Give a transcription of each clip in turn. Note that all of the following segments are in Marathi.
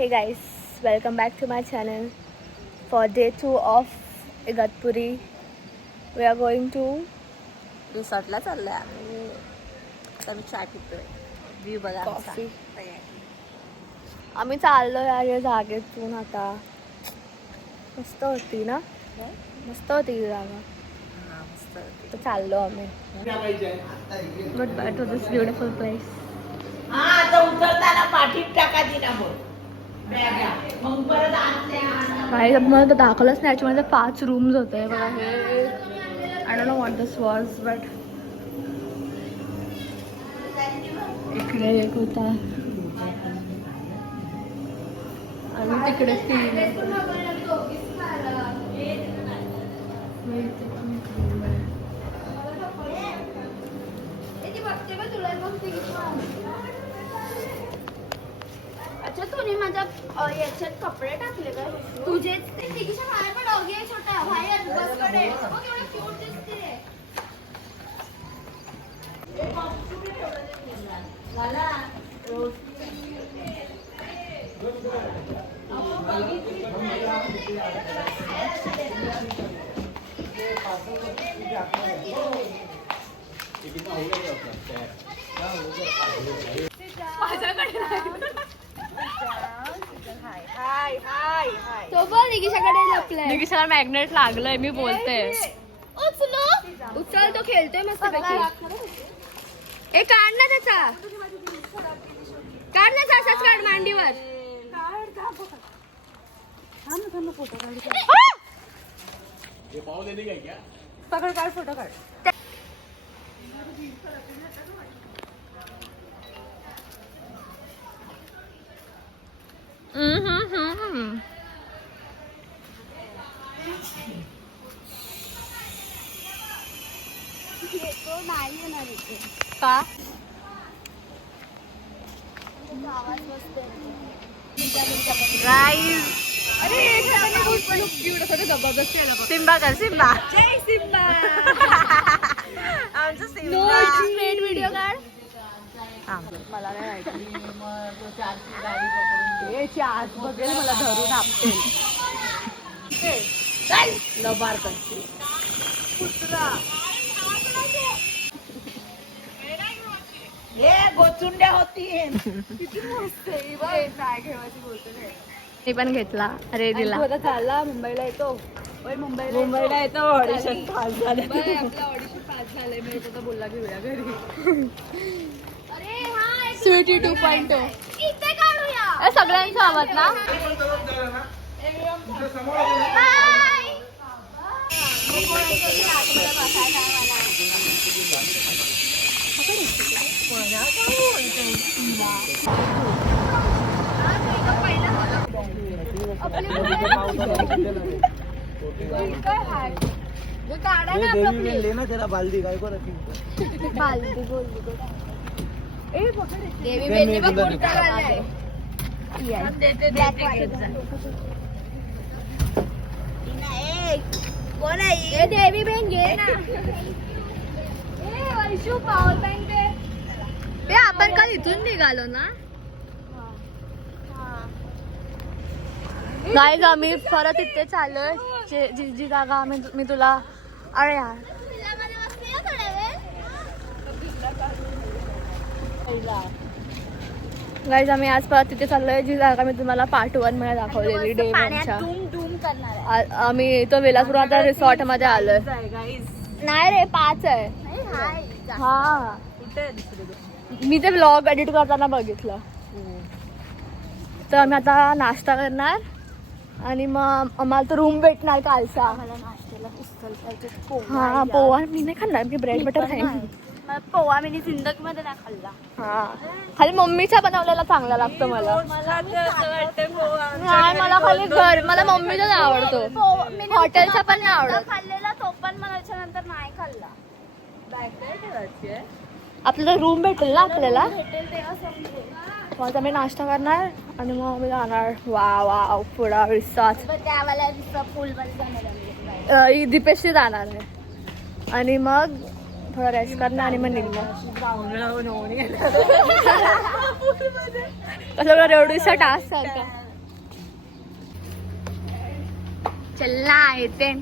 Hey guys, welcome back to my channel. For day 2 of Igatpuri, we are going to रिसॉर्टला चाललोय आम्ही. आता मी चहा पितोय. व्ह्यू बघा आमचा. कॉफी. आम्ही चाललो या जागेतून आता. मस्त होती ना? मस्त होती ही जागा. हा, मस्त होती. तर चाललो आम्ही. Good by two this beautiful place. हा आता उतरताना पाठीत टाका दिला बोल बॅगा मग परत आणते काही मला तर दाखवलंच नाही. ॲक्च्युली 5 रूम्स होते बघा. हे I don't know what this was but इकडे एक होता आणि तिकडे 3. अच्छा तूने माझ्या याच्यात कपडे टाकले का तुझेच ते तिकीच्या बाहेर पण डॉगी आहे छोटा बाहेर बसकडे बघ एवढं क्यूट दिसते तो बोल निकिशाकडे लपलाय निकिशाला मॅग्नेट लागलंय. मी बोलते. उचलो उचल तो खेळतोय मस्त ए काढ ना त्याचा. काढ ना तसाच काढ मांडीवर. पकड काढ फोटो काढ. तो नाही येणार इथे का आवाज मस्त राईस. सिम्बा कर सिम्बा. जय सिम्बा. आमचं सिम्बा. व्हिडिओ काढ. मला नाही माहिती. आत बघेल मला धरून आपटेल. लबार करते कुत्रा. हे गोचुंड्या होती मी पण घेतला. अरे दिला. चालला मुंबईला येतो. मुंबईला येतो. ऑडिशन पास झालं. झालंय. मी आता बोलला घेऊया घरी. अरे हा स्वीटी 2.0 इथे काढूया सगळ्यांचा आवाज ना. बाल्दी काय बालदी बोलली देवी बेनी बघ उलटा आलाय कोण आहे? ए देवी बहीण घे ना ए वैशू पॉवर बँक दे ए आपण काल इथून निघालो ना. गाईज आम्ही परत इथे चाललोय. जी जागा मी तुला. अरे यार गाईज आम्ही आज परत तिथे चाललोय. जी जागा मी तुम्हाला पार्ट 1 मध्ये दाखवलेली डे 1च्या. डूम करणार आहे आम्ही तो विलासपूर आता रिसॉर्ट मध्ये आलोय. नाही रे 5 आहे. हा मी ते व्लॉग एडिट करताना बघितलं. तर आम्ही आता नाश्ता करणार आणि मग आम्हाला तर रूम भेटणार कालचा. मला नाश्त्याला उचल पाहिजे हा पोहा मी नाही खाणार. मी ब्रेड बटर खाईन. पोहा मी जिंदगी मध्ये नाही खाल्ला. हा खाली मम्मीचा बनवलेला चांगला लागतो मला. नाही मला खाली मला मम्मीचाच आवडतो. हॉटेलचा पण नाही आवडत. खाल्लेला तो पण मला त्याच्यानंतर नाही खाल्ला. आपल्याला रूम भेटेल ना आपल्याला. भेटेल तेव्हा समजेल. मग आम्ही नाश्ता करणार आणि मग आम्ही जाणार. वा पुढा रिसॉर्ट. त्यावेळेला पूल मध्ये जाणार दीपेशची जाणार आहे आणि मग थोडा रेस्ट करणार आणि मग निघणार. कसं रेवडीचा टास्क सारखा. चलना येते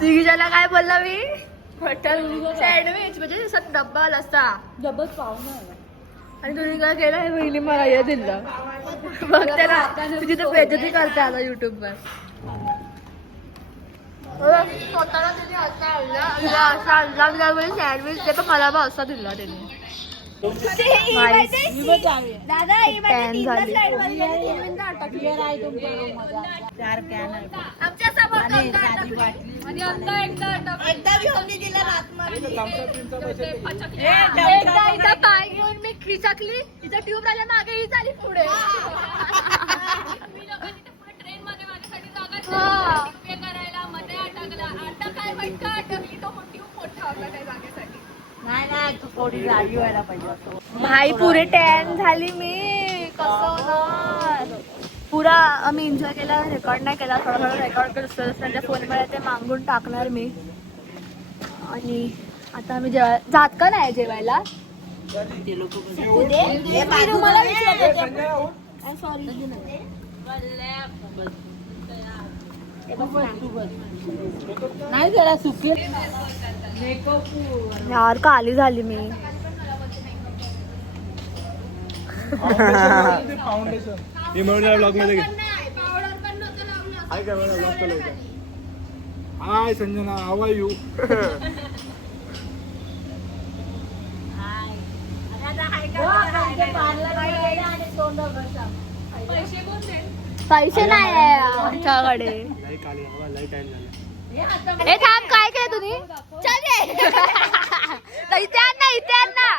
दिग्विजयला काय बोलला मी सँडविच म्हणजे असं डब्बा असता डबल पाहुणा आणि तुम्ही काय केलं हे पहिली मला हे दिलं बघ त्याला तुझी तर बेइज्जती करते आता युट्यूब वर स्वतःला तिने असं आणलं सँडविच ते पण मला पण असं दिला त्याने दादा ही माझी Tan तीनदा झाली. slide वर गेली, 3 मिनिटं अटकली. चार कॅन आमच्या समोर आणि दोनदा साधी अटकली. बाटली आणि आता एकदा अटकली. एकदा घेऊन दिला रातमध्ये. एकदा इथं पाय घेऊन मी खिचकली तिचं ट्यूब राहिल्या मागे ही झाली पुढे ट्रेन मध्ये माझ्यासाठी जागा उभे करायला मध्ये अटकला. आता काय वाटतं अटकली तो ट्यूब मोठा होता त्या जागेसाठी. नाही तू थोडी जागी व्हायला पाहिजे असं भाई पुरे टॅन झाली मी कसं होणार पुरा आम्ही एन्जॉय केला रेकॉर्ड नाही केला थोडं थोडं रेकॉर्ड करत त्यांच्या फोनमध्ये ते मागून टाकणार मी आणि आता आम्ही जात का नाही जेवायला ते लोक नाही जरा सुके यार काली झाली मी हे म्हणून ब्लॉग मध्ये घे. पावडर पण नव्हतं लावलं. हाय काय ब्लॉग चालू हाय संजना हाऊ आर यू पैसे नाही आहे आमच्याकडे लाईक आले हवा लाईक आहे झालं हे थांब काय केलं तुम्ही इथे आण ना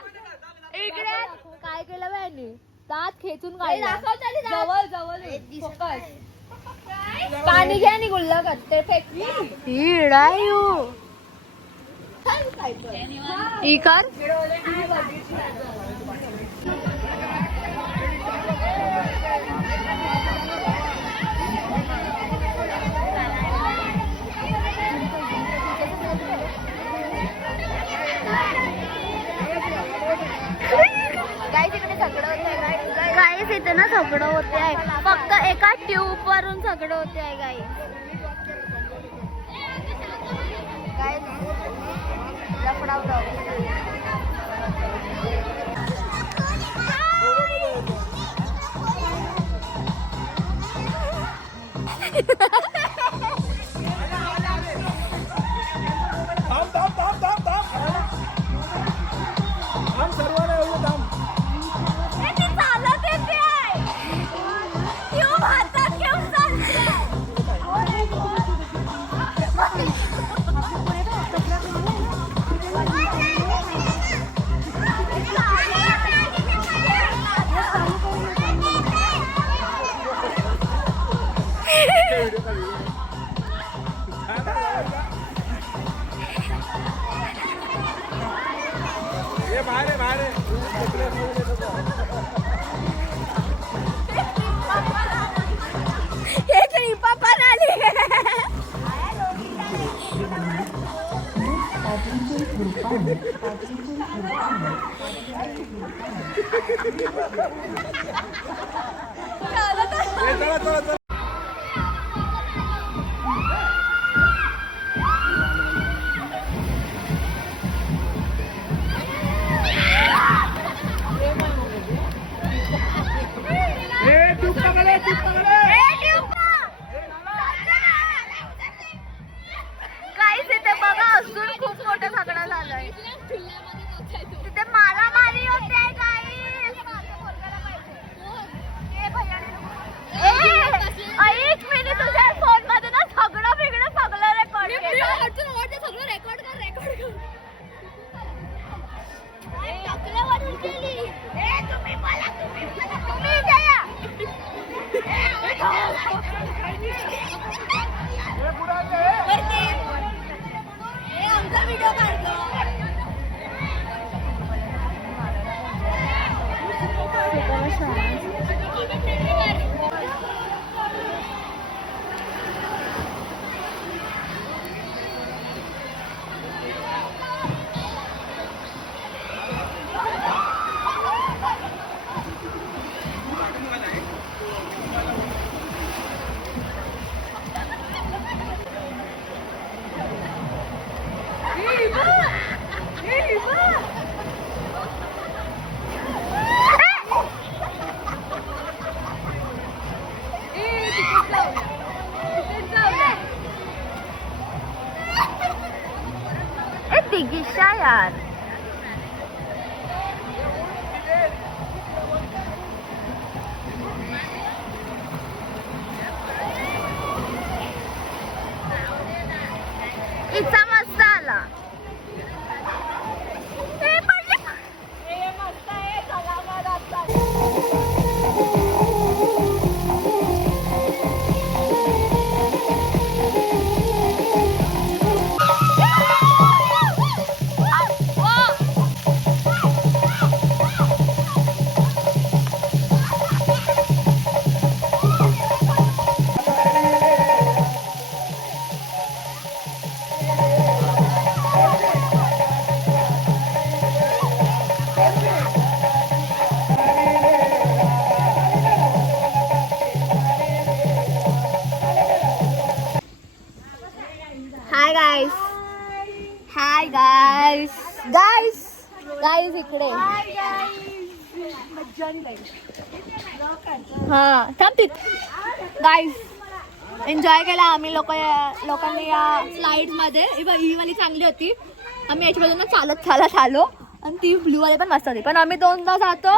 इकडे काय केलं बाईंनी दात खेचून काढला जवळ जवळ पाणी घ्या आणि गुल्ला करते फेकू ई कर गाईस इथे ना झगडं होते आहे फक्त एका ट्यूब वरून झगडं होते आहे गाईस सर्वांना एवढं थांब चालत येते ट्यूब हातात घेऊन चालते हे बाहेर आहे हे ट्रिपा पण आली चला काहीच इथे बघा अजून खूप मोठा झगडा झालाय तिथे मारामारी होते ऐक मी तुझ्या फोन मध्ये ना सगळं बिगडं सगळं रेकॉर्ड आमचा व्हिडिओ काढतो गिशा यार. इच्छा मस्त आला. Hi guys. Hi guys. गाईस इकडे. हा थांब तिथ. गाईस एन्जॉय केला आम्ही लोकांनी या स्लाइड मध्ये. ही वाली चांगली होती. आम्ही याच्या बाजून चालत आलो आणि ती ब्लू वाली पण मस्त होती. पण आम्ही 2दा जातो.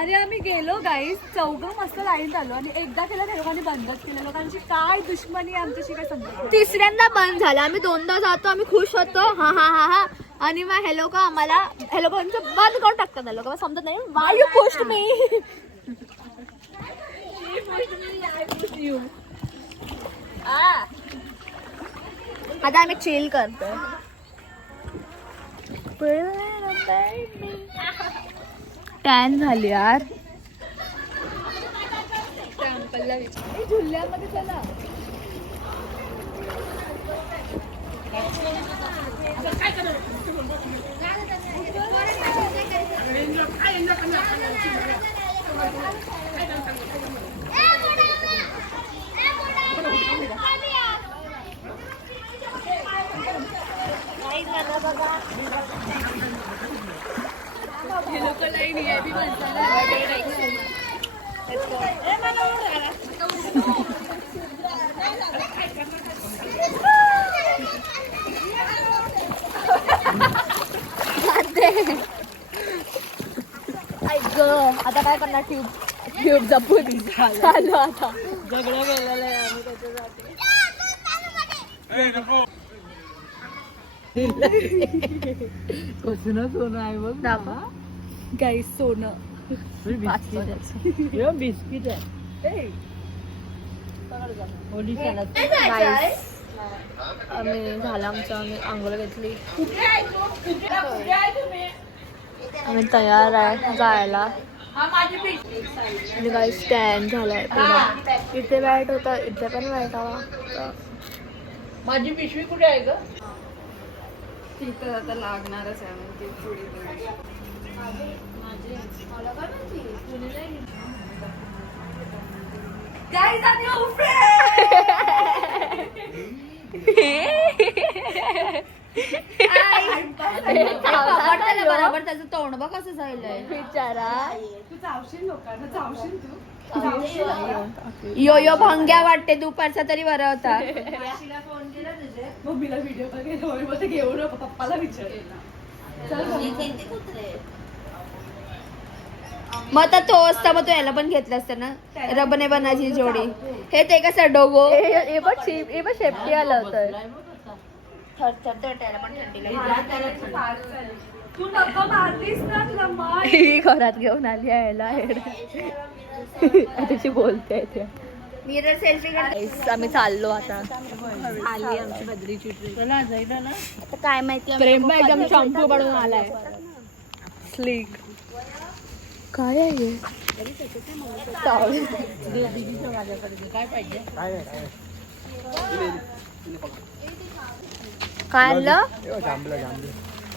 अरे आम्ही गेलो गाईस, चौघं मस्त लाईन आलो आणि एकदा केलं त्या लोकांनी बंदच केलं. लोकांची काय दुश्मनी आहे आमच्याशी काय समजत. तिसऱ्यांदा बंद झालं. आम्ही 2दा जातो. आम्ही खुश होतो. हा हा हा हा. आणि मग हे लोक बंद करून टाकतात. लोक समजत नाही. वाय यू पोस्ट मी. आता आम्ही चिल करतो. टॅन झाली यार. झुल्यामध्ये चला. आता काय करणार. ट्यूब जपून चालू. आता झगडा गेलेला आहे आम्ही त्याच्यासाठी. कसं सोनं आहे बघ. दाखवा गाईस सोनं. बिस्किट आहे. आम्ही झालं आमचं. आम्ही आंघोळ घेतली. आम्ही तयार आहे जायला. आणि काही स्टँड झालाय. इथे वाईट होता. इथे पण वाईट हवा. माझी पिशवी कुठे आहे ग? तिथं आता लागणारच आहे म्हणजे थोडी. बरोबर त्याचं तोंड बघ कसं झालंय बिचारा. तू चावशील लोकांना. चावशील तू. यो भंग्या वाटते. दुपारचा तरी बरा होता. मम्मीला व्हिडिओ बघायला घेऊ नको. पप्पाला विचारेल. मग आता तो असता मग तो याला पण घेतला असता ना. रबने बनाची जोडी. हे ते कसं डोगो. हे पण शेपटी आलं होतं. तू नको मारलीस ना तुला मार. ही घरात घेऊन आली यायला. त्याची बोलते ते. Mirror selfie. आम्ही चाललो आता. आली आमची बद्रीची ट्रिप. आता काय माहिती. प्रेम एकदम शॅम्पू पडून आलाय. स्लीक काय आहे. काय पाहिजे. काय आणलं.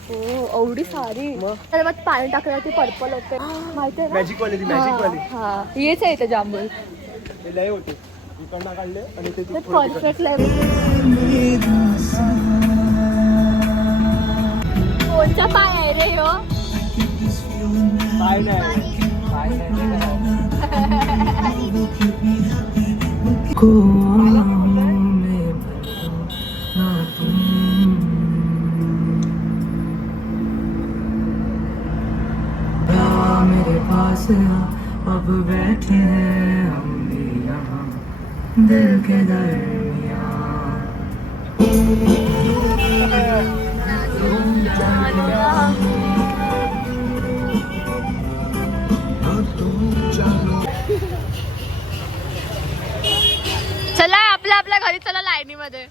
हो एवढी सारी. त्याला मग पाणी टाकलं ती पर्पल होते. माहिती आहे मॅजिक वाली. हा हेच आहे ते जांभूळ. लय होते इकडनं काढले आणि ते परफेक्ट कोणचा पाय आहे रे हो. काय नाही. से अब बैठे हैं हम भी यहाँ दिल के दरमियाँ चला आपल्या आपल्या घरी चला लाईनीमध्ये.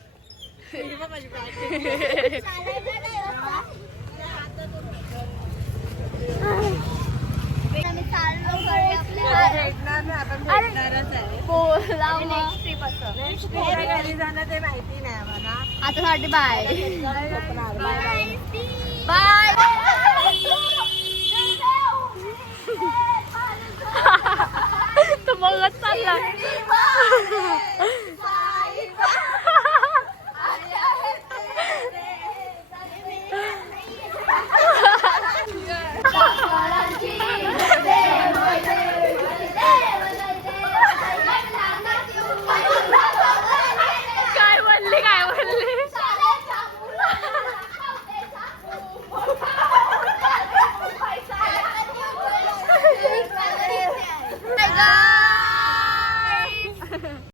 आम्ही चाललो घरी बोला मग. आता साठी बाय बाय. तू मगच चालला.